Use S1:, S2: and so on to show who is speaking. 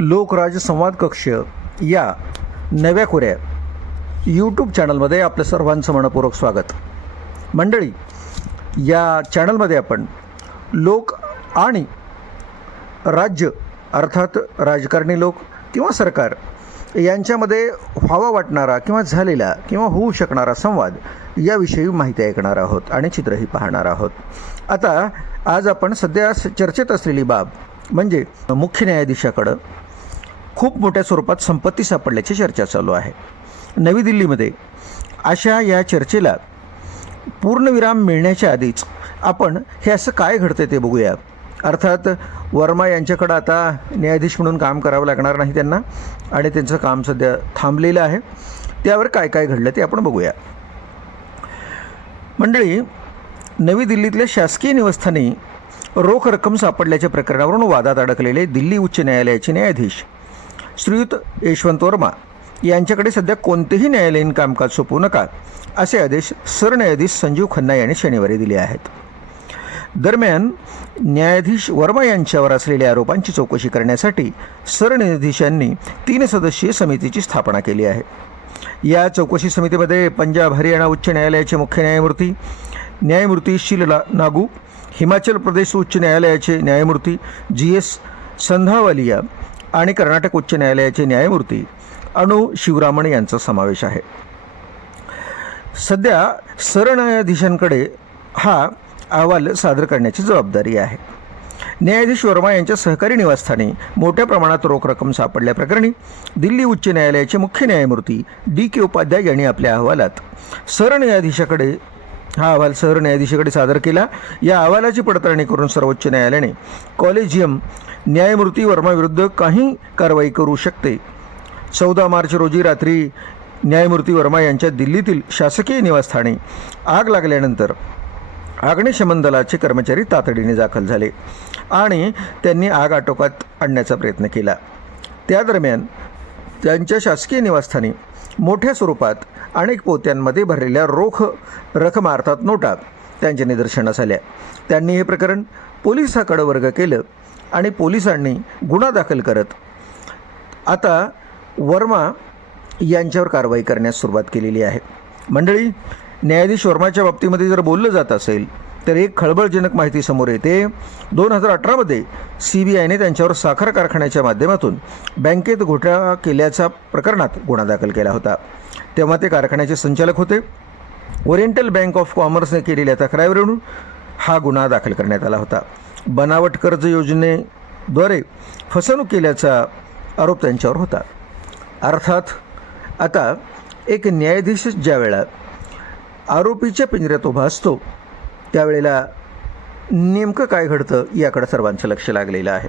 S1: लोकराज संवाद कक्ष या नव्या कोऱ्या यूट्यूब चॅनलमध्ये आपलं सर्वांचं मनपूर्वक स्वागत. मंडळी या चॅनलमध्ये आपण लोक आणि राज्य अर्थात राजकारणी लोक किंवा सरकार यांच्यामध्ये व्हावा वाटणारा किंवा झालेला किंवा होऊ शकणारा संवाद याविषयी माहिती ऐकणार आहोत आणि चित्रही पाहणार आहोत. आता आज आपण सध्या स- चर्चेत असलेली बाब म्हणजे मुख्य न्यायाधीशाकडं खूप मोठ्या स्वरूपात संपत्ती सापडल्याची चर्चा चालू आहे. नवी दिल्लीमध्ये अशा या चर्चेला पूर्णविराम मिळण्याच्या आधीच आपण हे असं काय घडतं ते बघूया. अर्थात वर्मा यांच्याकडं आता न्यायाधीश म्हणून काम करावं लागणार नाही त्यांना आणि त्यांचं काम सध्या थांबलेलं आहे. त्यावर काय काय घडलं ते आपण बघूया. मंडळी नवी दिल्लीतल्या शासकीय निवस्थानी रोख रक्कम सापडल्याच्या प्रकरणावरून वादात अडकलेले दिल्ली उच्च न्यायालयाचे न्यायाधीश श्रीयुत यशवंत वर्मा यांच्याकडे सध्या कोणतेही न्यायालयीन कामकाज सोपवू नका असे आदेश सरन्यायाधीश संजीव खन्ना यांनी शनिवारी दिले आहेत. दरम्यान न्यायाधीश वर्मा यांच्यावर असलेल्या आरोपांची चौकशी करण्यासाठी सरन्यायाधीशांनी तीन सदस्यीय समितीची स्थापना केली आहे. या चौकशी समितीमध्ये पंजाब हरियाणा उच्च न्यायालयाचे मुख्य न्यायमूर्ती न्यायमूर्ती शीलला नागू हिमाचल प्रदेश उच्च न्यायालयाचे न्यायमूर्ती जी एस संधावालिया आणि कर्नाटक उच्च न्यायालयाचे न्यायमूर्ती अणु शिवरामण यांचा समावेश आहे. सध्या सरन्यायाधीशांकडे हा अहवाल सादर करण्याची जबाबदारी आहे. न्यायाधीश वर्मा यांच्या सहकारी निवासस्थानी मोठ्या प्रमाणात रोख रक्कम सापडल्याप्रकरणी दिल्ली उच्च न्यायालयाचे मुख्य न्यायमूर्ती डी के उपाध्याय यांनी आपल्या अहवालात सरन्यायाधीशाकडे हा अहवाल सरन्यायाधीशाकडे सादर केला. या अहवालाची पडताळणी करून सर्वोच्च न्यायालयाने कॉलेजियम न्यायमूर्ती वर्माविरुद्ध काही कारवाई करू शकते. चौदा मार्च रोजी रात्री न्यायमूर्ती वर्मा यांच्या दिल्लीतील शासकीय निवासस्थानी आग लागल्यानंतर अग्निशमन दलाचे कर्मचारी तातडीने दाखल झाले आणि त्यांनी आग आटोक्यात आणण्याचा प्रयत्न केला. त्या दरम्यान त्यांच्या शासकीय निवासस्थानी मोठ्या स्वरूपात अनेक पोत्यांमध्ये भरलेल्या रोख रकमा अर्थात नोटा त्यांच्या निदर्शनास आल्या त्यांनी हे प्रकरण पोलिसाकडं वर्ग केलं आणि पोलिसांनी गुन्हा दाखल करत आता वर्मा यांच्यावर कारवाई करण्यास सुरुवात केलेली आहे. मंडळी न्यायाधीश वर्माच्या बाबतीमध्ये जर बोललं जात असेल तर एक खळबळजनक माहिती समोर येते. दोन हजार अठरामध्ये सी बी आयने त्यांच्यावर साखर कारखान्याच्या माध्यमातून बँकेत घोटाळा केल्याच्या प्रकरणात गुन्हा दाखल केला होता. तेव्हा ते कारखान्याचे संचालक होते. ओरिएंटल बँक ऑफ कॉमर्सने केलेल्या तक्रारीवरून हा गुन्हा दाखल करण्यात आला होता. बनावट कर्ज योजनेद्वारे फसवणूक केल्याचा आरोप त्यांच्यावर होता. अर्थात आता एक न्यायाधीश ज्या वेळा आरोपीच्या पिंजऱ्यात उभा असतो त्यावेळेला नेमकं काय घडतं याकडं सर्वांचं लक्ष लागलेलं आहे.